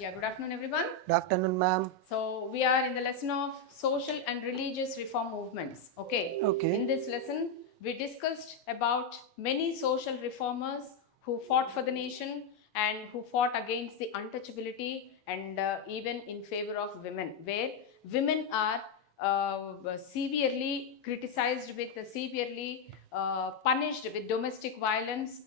Yeah, good afternoon, everyone. Good afternoon, ma'am. So, we are in the lesson of social and religious reform movements. Okay. In Okay. this lesson, we discussed about many social reformers who fought for the nation and who fought against the untouchability and even in favor of women, where women are severely criticized with severely punished with domestic violence,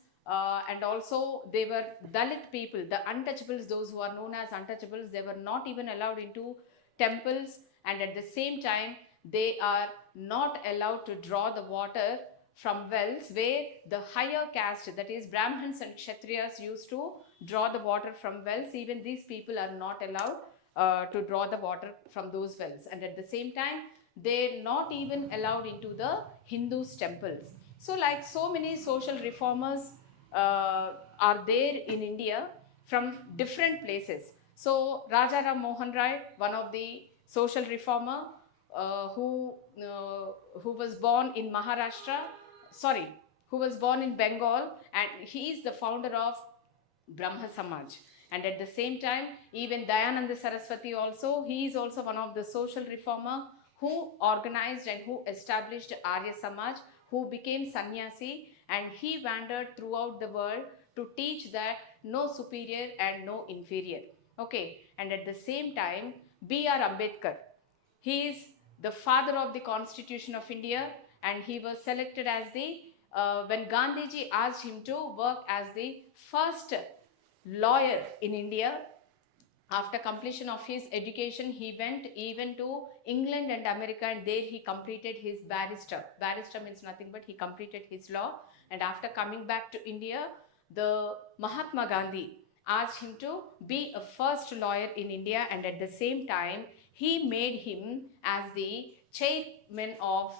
and also they were Dalit people, the untouchables, those who are known as untouchables. They were not even allowed into temples, and at the same time they are not allowed to draw the water from wells, where the higher caste, that is Brahmins and Kshatriyas, used to draw the water from wells. Even these people are not allowed to draw the water from those wells, and at the same time they're not even allowed into the Hindus temples. So like so many social reformers are there in India from different places. So Raja Ram Mohan Rai, one of the social reformer, uh, who uh, who was born in Maharashtra, sorry, who was born in Bengal, and he is the founder of Brahma Samaj. And at the same time, even Dayananda Saraswati also, he is also one of the social reformer who organized and who established Arya Samaj, who became sannyasi, and he wandered throughout the world to teach that no superior and no inferior. Okay, and at the same time, B.R. Ambedkar, he is the father of the Constitution of India, and he was selected as the when Gandhiji asked him to work as the first lawyer in India. After completion of his education, he went even to England and America, and there he completed his barrister. Barrister means nothing but he completed his law. And after coming back to India, the Mahatma Gandhi asked him to be a first lawyer in India, and at the same time, he made him as the chairman of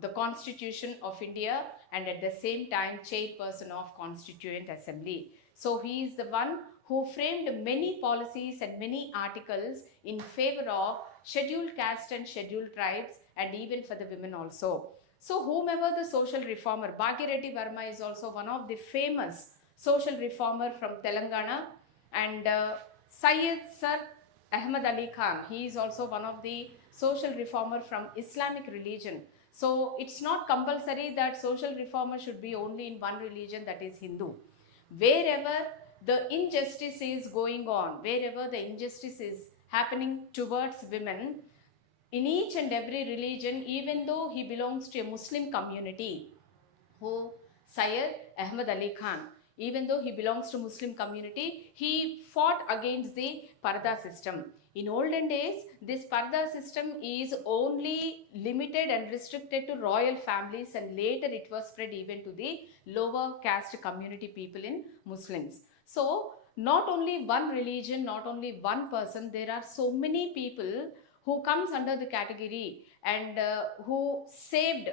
the Constitution of India, and at the same time chairperson of Constituent Assembly. So he is the one who framed many policies and many articles in favor of scheduled caste and scheduled tribes, and even for the women also. So whomever the social reformer, Bhagireddy Verma is also one of the famous social reformer from Telangana, and Syed Sir Ahmad Ali Khan, he is also one of the social reformer from Islamic religion. So it's not compulsory that social reformer should be only in one religion, that is Hindu. Wherever the injustice is going on, wherever the injustice is happening towards women, in each and every religion, even though he belongs to a Muslim community, who Syed Ahmad Ali Khan, even though he belongs to Muslim community, he fought against the Parda system. In olden days, this Parda system is only limited and restricted to royal families, and later it was spread even to the lower caste community people in Muslims. So not only one religion, not only one person, there are so many people who comes under the category, and who served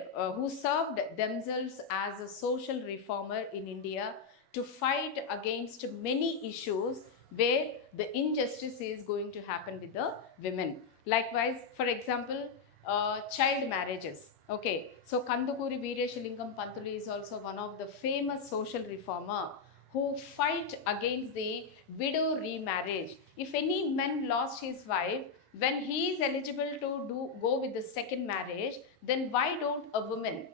themselves as a social reformer in India to fight against many issues where the injustice is going to happen with the women. Likewise, for example, child marriages. Okay, so Kandukuri Veerashalingam Pantulu is also one of the famous social reformer who fight against the widow remarriage. If any man lost his wife, when he is eligible to go with the second marriage, then why don't a woman?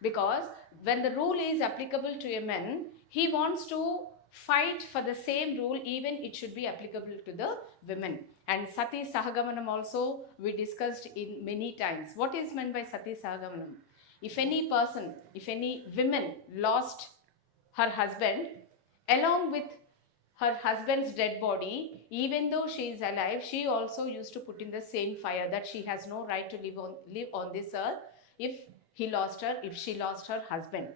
Because when the rule is applicable to a man, he wants to fight for the same rule, even it should be applicable to the women. And Sati Sahagamanam also we discussed in many times. What is meant by Sati Sahagamanam? If any person, if any woman lost her husband, along with her husband's dead body, even though she is alive, she also used to put in the same fire that she has no right to live on this earth if he lost her, if she lost her husband.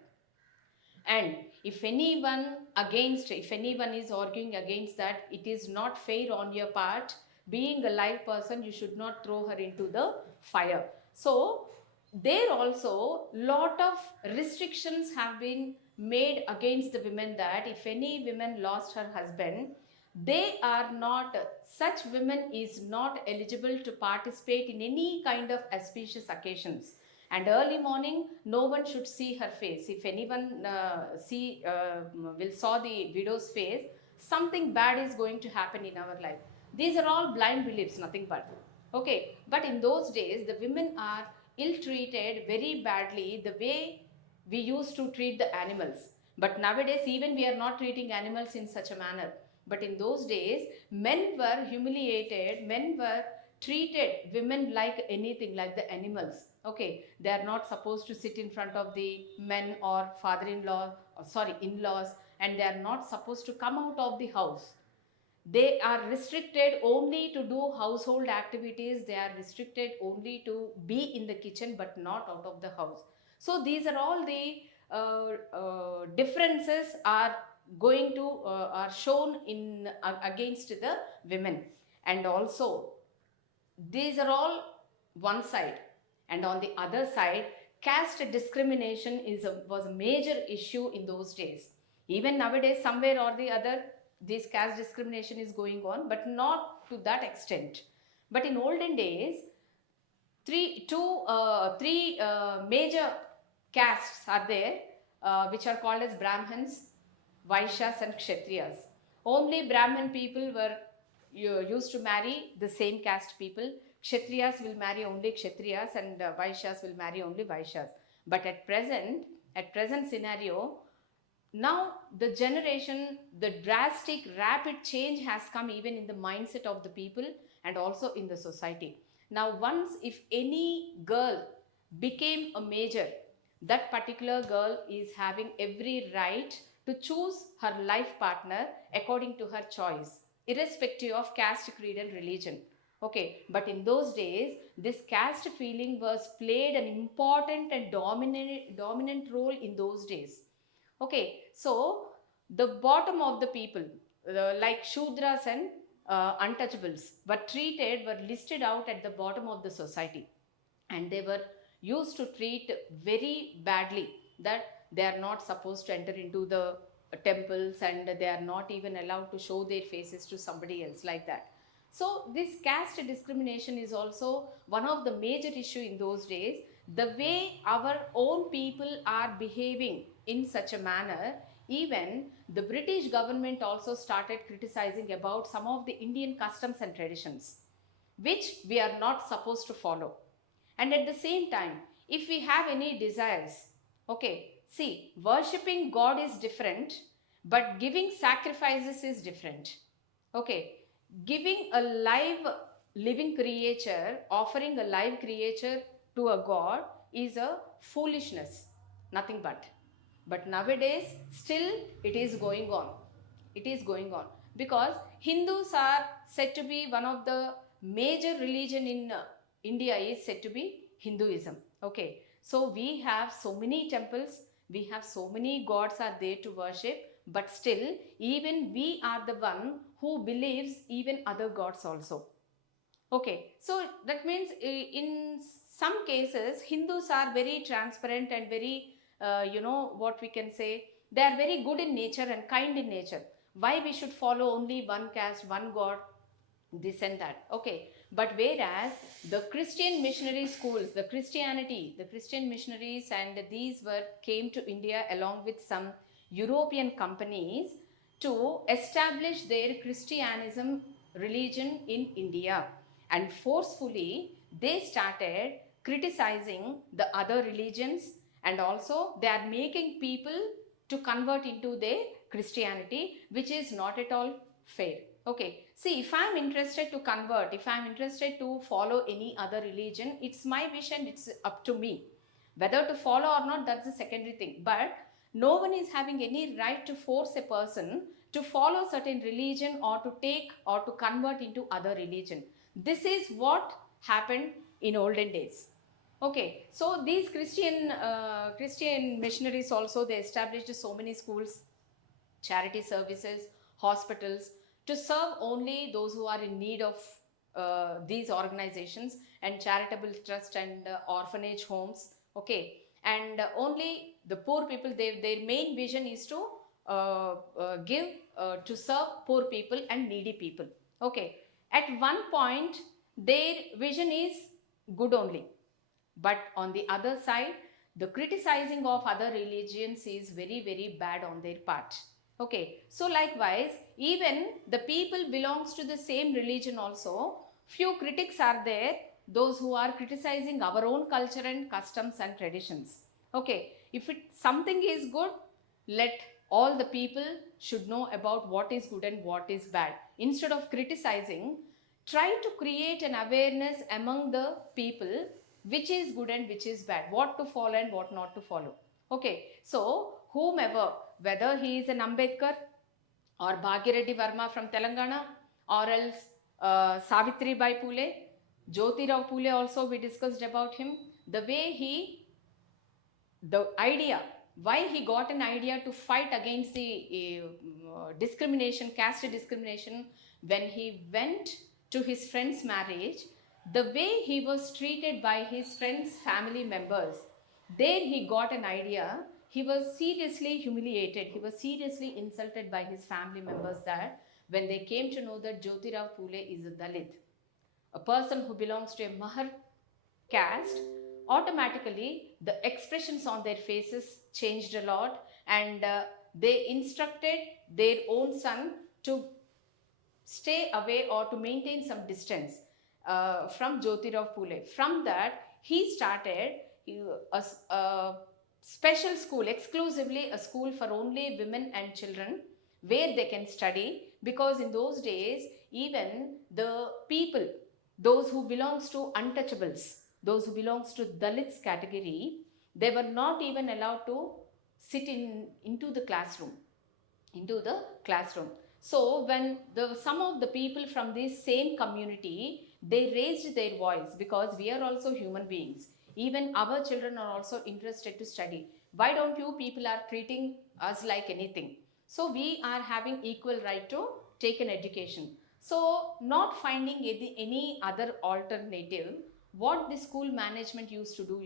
And if anyone is arguing against that, it is not fair on your part. Being a live person, you should not throw her into the fire. So there also lot of restrictions have been made against the women, that if any woman lost her husband, they are not, such women is not eligible to participate in any kind of auspicious occasions, and early morning no one should see her face. If anyone will saw the widow's face, something bad is going to happen in our life. These are all blind beliefs, nothing but. Okay, but in those days, the women are ill treated very badly the way we used to treat the animals. But nowadays, even we are not treating animals in such a manner. But in those days, men were humiliated, men were treated women like anything, like the animals. Okay, they are not supposed to sit in front of the men or father-in-law, or sorry, in-laws, and they are not supposed to come out of the house. They are restricted only to do household activities. They are restricted only to be in the kitchen but not out of the house. So these are all the differences are going to are shown in against the women. And also these are all one side, and on the other side, caste discrimination was a major issue in those days. Even nowadays, somewhere or the other, this caste discrimination is going on, but not to that extent. But in olden days, three major castes are there, which are called as Brahmins, Vaishyas, and Kshatriyas. Only Brahmin people were used to marry the same caste people. Kshatriyas will marry only Kshatriyas, and Vaishyas will marry only Vaishyas. But at present scenario, now the generation, the drastic rapid change has come even in the mindset of the people and also in the society. Now once if any girl became a major, that particular girl is having every right to choose her life partner according to her choice, irrespective of caste, creed and religion. Okay, but in those days, this caste feeling was played an important and dominant role in those days. Okay, so the bottom of the people, like Shudras and untouchables, were listed out at the bottom of the society, and they were used to treat very badly, that they are not supposed to enter into the temples, and they are not even allowed to show their faces to somebody else, like that. So this caste discrimination is also one of the major issue in those days. The way our own people are behaving in such a manner, even the British government also started criticizing about some of the Indian customs and traditions, which we are not supposed to follow. And at the same time, if we have any desires, okay, see, worshipping God is different, but giving sacrifices is different. Okay, giving a living creature, offering a live creature to a god is a foolishness, nothing but. But nowadays, still it is going on. It is going on because Hindus are said to be one of the major religion in India is said to be Hinduism. Okay, so we have so many temples, we have so many gods are there to worship, but still even we are the one who believes even other gods also. Okay, so that means in some cases Hindus are very transparent and very, what we can say, they are very good in nature and kind in nature. Why we should follow only one caste, one god, this and that? Okay, but whereas the Christian missionary schools, the Christian missionaries, and these were came to India along with some European companies to establish their Christianism religion in India, and forcefully they started criticizing the other religions, and also they are making people to convert into their Christianity, which is not at all fair. Okay, see, if I am interested to convert, if I am interested to follow any other religion, it's my wish and it's up to me. Whether to follow or not, that's the secondary thing. But no one is having any right to force a person to follow certain religion or to take or to convert into other religion. This is what happened in olden days. Okay, so these Christian missionaries also, they established so many schools, charity services, hospitals, to serve only those who are in need of these organizations, and charitable trust and orphanage homes. Okay, and only the poor people, their main vision is to give, to serve poor people and needy people. Okay, at one point their vision is good only, but on the other side, the criticizing of other religions is very, very bad on their part. Okay, so likewise, even the people belongs to the same religion also, few critics are there, those who are criticizing our own culture and customs and traditions. Okay, if it something is good, let all the people should know about what is good and what is bad. Instead of criticizing, try to create an awareness among the people which is good and which is bad, what to follow and what not to follow. Okay, so whomever, whether he is an Ambedkar or Bhagirathi Verma from Telangana, or else Savitri Bai Phule, Jyoti Rao Phule also we discussed about him, the way he, the idea, why he got an idea to fight against the discrimination, caste discrimination, when he went to his friend's marriage, the way he was treated by his friend's family members, there he got an idea. He was seriously humiliated, he was seriously insulted by his family members, that when they came to know that Jyotirao Phule is a Dalit, a person who belongs to a Mahar caste, automatically the expressions on their faces changed a lot, and they instructed their own son to stay away or to maintain some distance from Jyotirao Phule. From that, he started a special school, exclusively a school for only women and children, where they can study, because in those days, even the people, those who belongs to untouchables, those who belongs to Dalits category, they were not even allowed to sit into the classroom, into the classroom. So when some of the people from this same community, they raised their voice, because we are also human beings, even our children are also interested to study. Why don't you people are treating us like anything? So we are having equal right to take an education. So not finding any other alternative, what the school management used to do,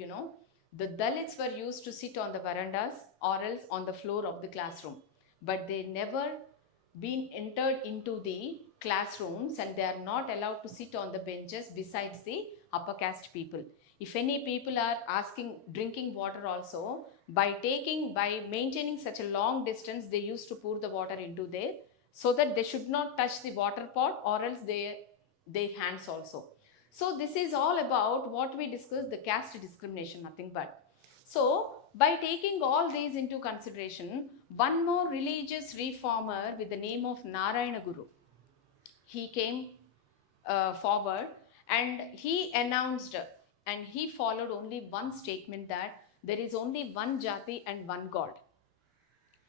the Dalits were used to sit on the verandas or else on the floor of the classroom, but they never been entered into the classrooms, and they are not allowed to sit on the benches besides the upper caste people. If any people are asking drinking water also, by maintaining such a long distance, they used to pour the water into there, so that they should not touch the water pot or else their hands also. So this is all about what we discussed, the caste discrimination, nothing but. So by taking all these into consideration, one more religious reformer with the name of Narayana Guru, he came forward, and he announced, and he followed only one statement, that there is only one Jati and one God.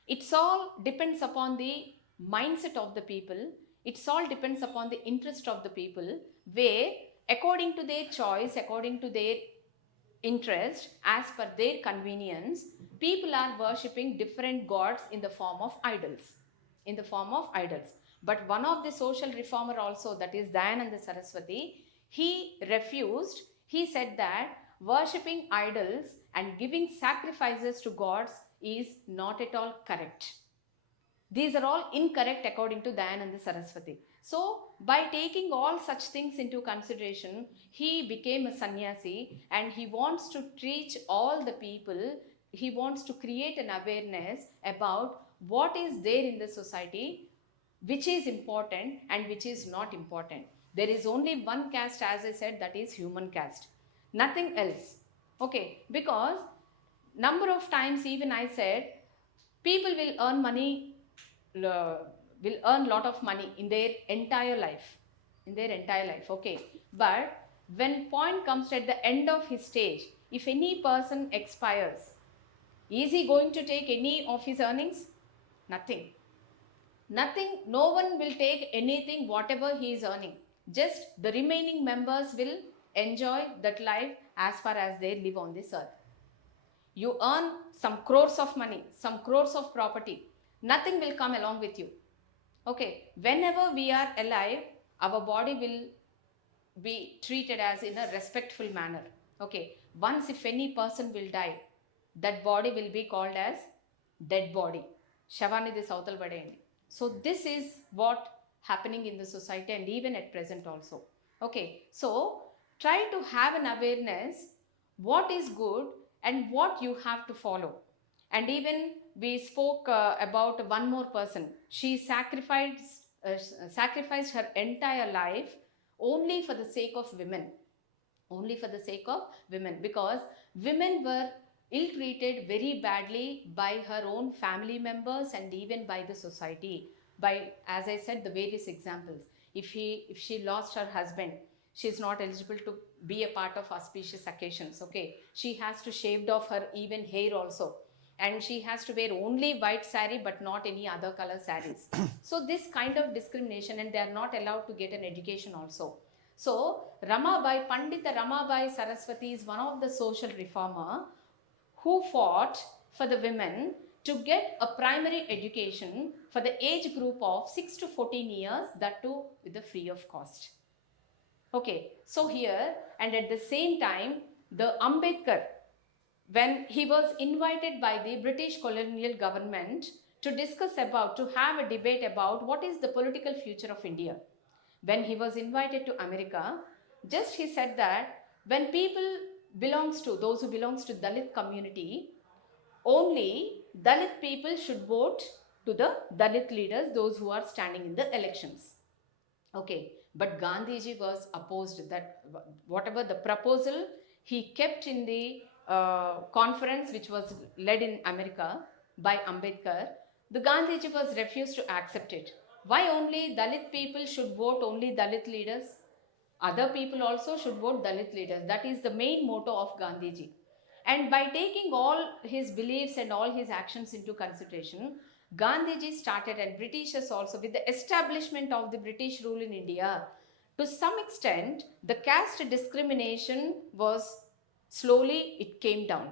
It's all depends upon the mindset of the people. It's all depends upon the interest of the people, where according to their choice, according to their interest, as per their convenience, people are worshipping different gods in the form of idols. In the form of idols. But one of the social reformer also, that is Dayananda Saraswati, he refused. He said that worshipping idols and giving sacrifices to gods is not at all correct. These are all incorrect according to Dayananda Saraswati. So, by taking all such things into consideration, he became a sannyasi, and he wants to teach all the people, he wants to create an awareness about what is there in the society, which is important and which is not important. There is only one caste, as I said, that is human caste. Nothing else. Okay, because number of times even I said, people will earn money, will earn lot of money in their entire life, okay, but when point comes at the end of his stage, if any person expires, is he going to take any of his earnings? Nothing. No one will take anything whatever he is earning. Just the remaining members will enjoy that life as far as they live on this earth. You earn some crores of money, some crores of property, nothing will come along with you. Okay, whenever we are alive, our body will be treated as in a respectful manner. Okay, once if any person will die, that body will be called as dead body. Shavanidhi Sautal Vadayandi. So this is what happening in the society, and even at present also. Okay, so try to have an awareness what is good and what you have to follow. And even we spoke about one more person. She sacrificed her entire life only for the sake of women. Only for the sake of women, because women were ill treated very badly by her own family members and even by the society. By, as I said, the various examples. If she lost her husband, she is not eligible to be a part of auspicious occasions. Okay, she has to shave off her even hair also, and she has to wear only white sari but not any other color saris. So this kind of discrimination, and they are not allowed to get an education also. So Ramabai, Pandita Ramabai Saraswati is one of the social reformer who fought for the women to get a primary education for the age group of 6 to 14 years, that too with the free of cost. Okay, so here, and at the same time, the Ambedkar, when he was invited by the British colonial government to discuss about, to have a debate about what is the political future of India. When he was invited to America, just he said that when people belongs to, those who belongs to Dalit community, only Dalit people should vote to the Dalit leaders, those who are standing in the elections. Okay, but Gandhiji was opposed that whatever the proposal he kept in the conference which was led in America by Ambedkar, the Gandhiji was refused to accept it. Why only Dalit people should vote only Dalit leaders? Other people also should vote Dalit leaders. That is the main motto of Gandhiji. And by taking all his beliefs and all his actions into consideration, Gandhiji started, and Britishers also, with the establishment of the British rule in India. To some extent, the caste discrimination was slowly, it came down.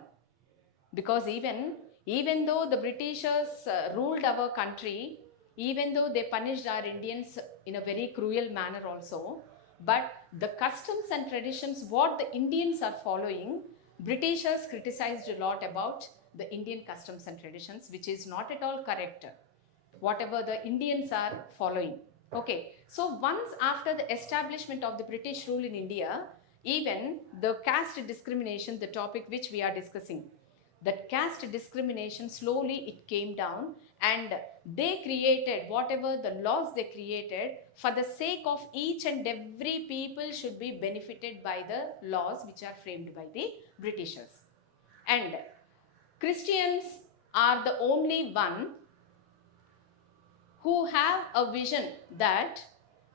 Because even though the Britishers ruled our country, even though they punished our Indians in a very cruel manner also, but the customs and traditions what the Indians are following, Britishers criticized a lot about the Indian customs and traditions, which is not at all correct, whatever the Indians are following. Okay, so once after the establishment of the British rule in India, even the caste discrimination, the topic which we are discussing, that caste discrimination slowly it came down, and they created whatever the laws they created for the sake of each and every people should be benefited by the laws which are framed by the Britishers. And Christians are the only one who have a vision that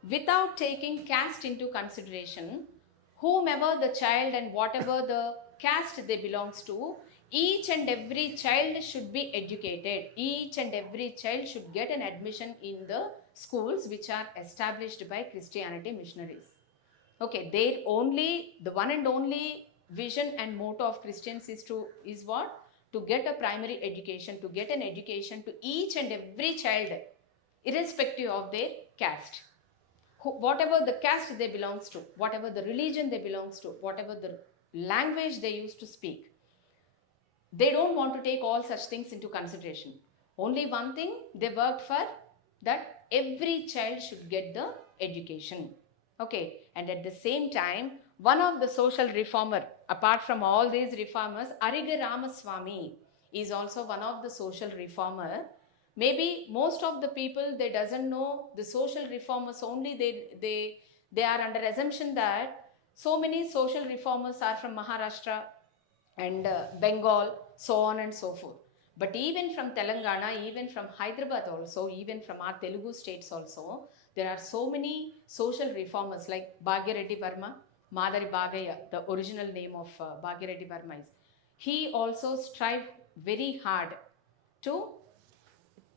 without taking caste into consideration, whomever the child and whatever the caste they belongs to, each and every child should be educated. Each and every child should get an admission in the schools which are established by Christianity missionaries. Okay, the one and only vision and motto of Christians is what? To get a primary education, to get an education to each and every child, irrespective of their caste. Whatever the caste they belongs to, whatever the religion they belongs to, whatever the language they used to speak, they don't want to take all such things into consideration. Only one thing they worked for, that every child should get the education. Okay, and at the same time, one of the social reformer, apart from all these reformers, Ariga Ramaswamy is also one of the social reformer. Maybe most of the people, they doesn't know the social reformers only. They are under assumption that so many social reformers are from Maharashtra and Bengal, so on and so forth. But even from Telangana, even from Hyderabad also, even from our Telugu states also, there are so many social reformers like Bhagyareddy Verma, Madari Bhagaya, the original name of Bhagyareddy Verma is. He also strived very hard to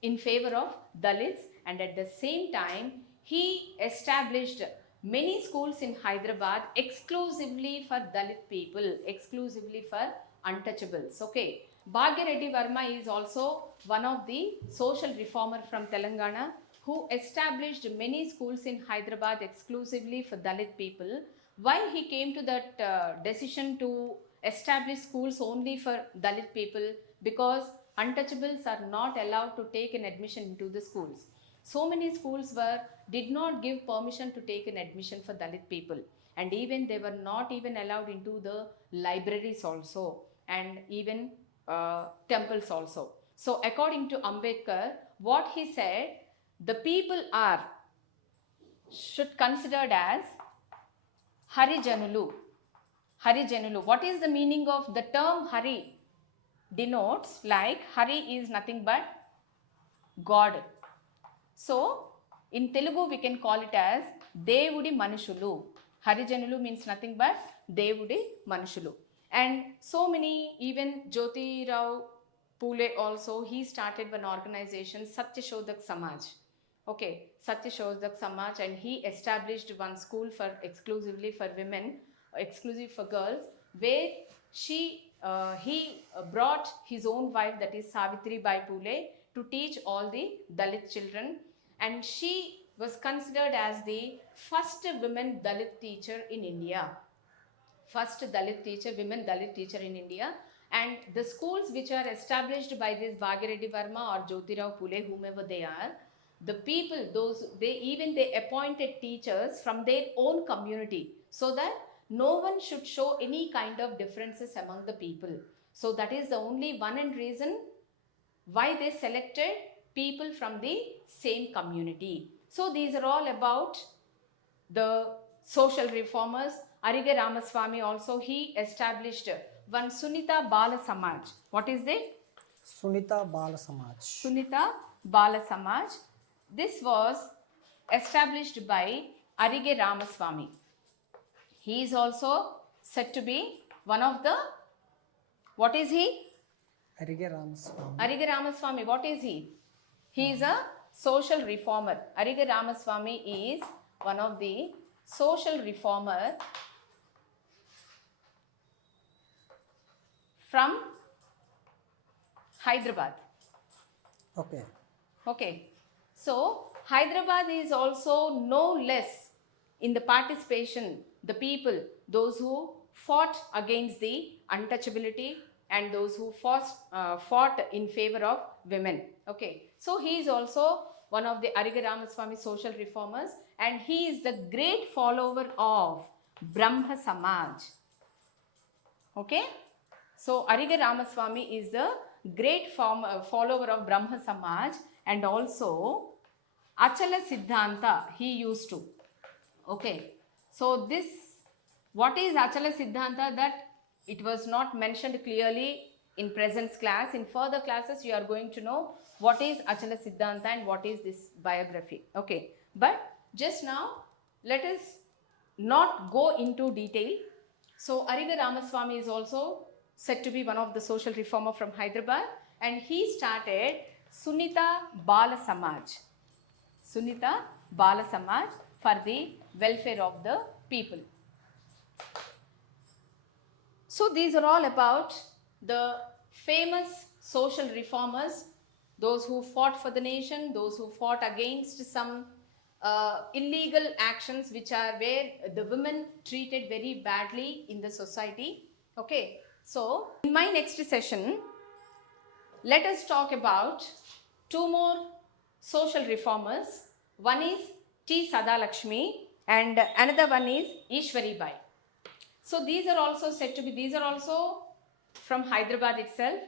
in favor of Dalits, and at the same time he established many schools in Hyderabad exclusively for Dalit people, exclusively for untouchables. Okay, Bhagyareddy Verma is also one of the social reformer from Telangana who established many schools in Hyderabad exclusively for Dalit people. Why he came to that decision to establish schools only for Dalit people? Because untouchables are not allowed to take an admission into the schools. So many schools did not give permission to take an admission for Dalit people, and even they were not even allowed into the libraries also, and even temples also. So according to Ambedkar, what he said, the people should considered as Harijanulu. Harijanulu. What is the meaning of the term Hari? Denotes like Hari is nothing but God. So in Telugu we can call it as Devudi Manushulu. Harijanulu means nothing but Devudi Manushulu. And so many, even Jyoti Rao Pule also, he started one organization, Satyashodak Samaj. Okay, Satyashodak Samaj, and he established one school for exclusively for women, exclusive for girls, where he brought his own wife, that is Savitri Bai Pule, to teach all the Dalit children, and she was considered as the first women Dalit teacher in India. First Dalit teacher, women Dalit teacher in India. And the schools which are established by this Bhagireddy Verma or Jyotirao Phule, whomever they are, the people, they appointed teachers from their own community, so that no one should show any kind of differences among the people. So that is the only one and reason why they selected people from the same community. So these are all about the social reformers. Arige Ramaswamy also, he established one Sunita Bala Samaj. What is it? Sunita Bala Samaj. Sunita Bala Samaj. This was established by Arige Ramaswamy. He is also said to be one of the, what is he? Arige Ramaswamy. Arige Ramaswamy, what is he? He is a social reformer. Arige Ramaswamy is one of the social reformer from Hyderabad. Okay. Okay. So Hyderabad is also no less in the participation, the people, those who fought against the untouchability and those who fought in favor of women. Okay. So he is also one of the Arige Ramaswamy social reformers, and he is the great follower of Brahma Samaj. Okay. So Arige Ramaswamy is the great follower of Brahma Samaj, and also Achala Siddhanta he used to. Okay. So this, what is Achala Siddhanta? That it was not mentioned clearly in present class. In further classes you are going to know what is Achala Siddhanta and what is this biography. Okay. But just now let us not go into detail. So Arige Ramaswamy is also said to be one of the social reformer from Hyderabad, and he started Sunita Bala Samaj. Sunita Bala Samaj for the welfare of the people. So these are all about the famous social reformers, those who fought for the nation, those who fought against some illegal actions which are where the women treated very badly in the society. Okay. So in my next session, let us talk about two more social reformers. One is T. Sadalakshmi and another one is Ishwari Bai. So these are also said to be, these are also from Hyderabad itself.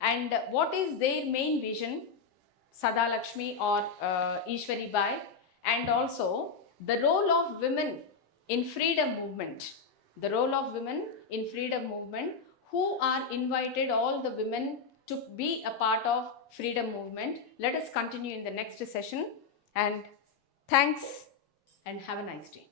And what is their main vision? Sadalakshmi or Ishwari Bai, and also the role of women in freedom movement. The role of women in freedom movement, who are invited all the women to be a part of freedom movement. Let us continue in the next session, and thanks and have a nice day.